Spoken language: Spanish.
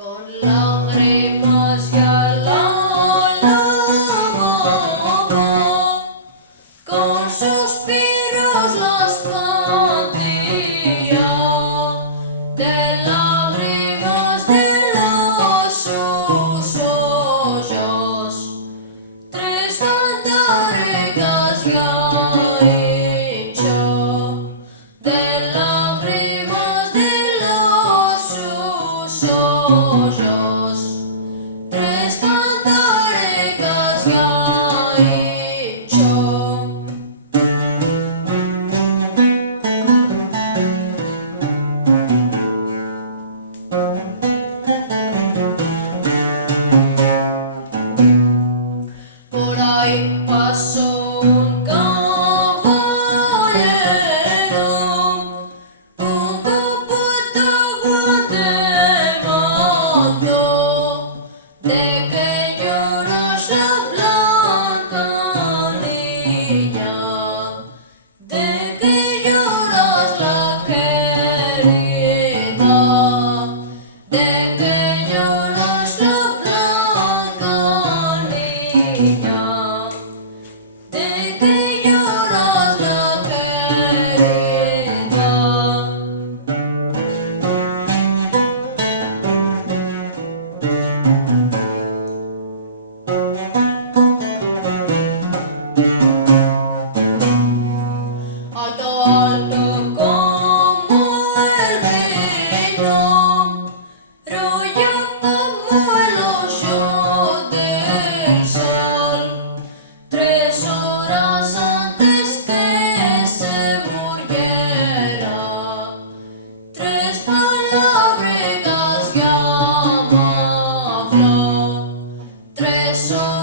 Kon Lagrimas ya la lavava, con suspiros la spandia, de lágrimas de sus ojos, tres kantarikas ya incho, de lágrimas de sus ojos, tres kantarikas ya incho. Por ahí pasó un kavayero, un kopa demando, de que yorash la blanka ninya, de que yorash la querida, de que yorash la blanka ninya, de que yorash la querida. Alto, alto como el vino, rollo como el hoyo del sol, 3 horas antes que se muriera, 3 palabras llamaba, 3 horas